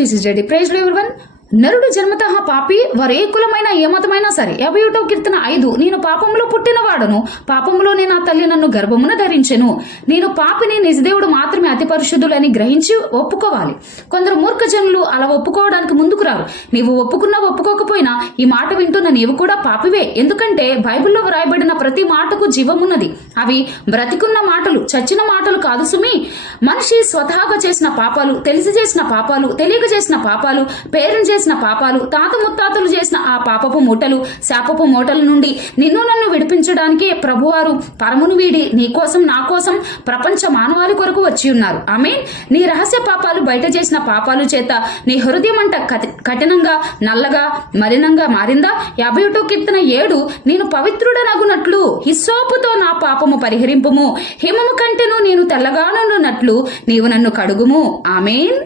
Jesus daddy. Praise Lord everyone. నరుడు జన్మతః పాపి, వారే కులమైన ఏ మతమైనా సరే. 51వ కీర్తన 5. నేను పాపంలో పుట్టినవాడను, పాపంలోనే నా తల్లి నన్ను గర్భమున ధరించెను. నేను పాపిని, నిజదేవుడు మాత్రమే అతి పరిశుద్ధులని గ్రహించి ఒప్పుకోవాలి. కొందరు మూర్ఖ జనులు అలా ఒప్పుకోవడానికి ముందుకు రారు. నీవు ఒప్పుకున్నా ఒప్పుకోకపోయినా ఈ మాట వింటున్న నీవు కూడా పాపివే. ఎందుకంటే బైబిల్లో వ్రాయబడిన ప్రతి మాటకు జీవమున్నది. అవి బ్రతికున్న మాటలు, చచ్చిన మాటలు కాదు సుమి. మనిషి స్వతహాగా చేసిన పాపాలు, తెలిసి చేసిన పాపాలు, తెలియక చేసిన పాపాలు, పేరెంట్ చేసిన పాపాలు, తాత ముత్తాతలు చేసిన ఆ పాపపు మూటలు, శాపపు మూటల నుండి నిన్ను నన్ను విడిపించడానికి ప్రభువారు పరమును వీడి నీ కోసం, నా కోసం, ప్రపంచ మానవాళి కొరకు వచ్చి ఉన్నారు. ఆమేన్. నీ రహస్య పాపాలు, బయట చేసిన పాపాలు చేత నీ హృదయం అంట కఠినంగా, నల్లగా, మలినంగా మారిందా? 51వ కీర్తన 7. నేను పవిత్రుడనగునట్లు హిస్సోపుతో నా పాపము పరిహరింపుము, హిమము కంటెను నేను తెల్లగానున్నట్లు నీవు నన్ను కడుగుము. ఆమేన్.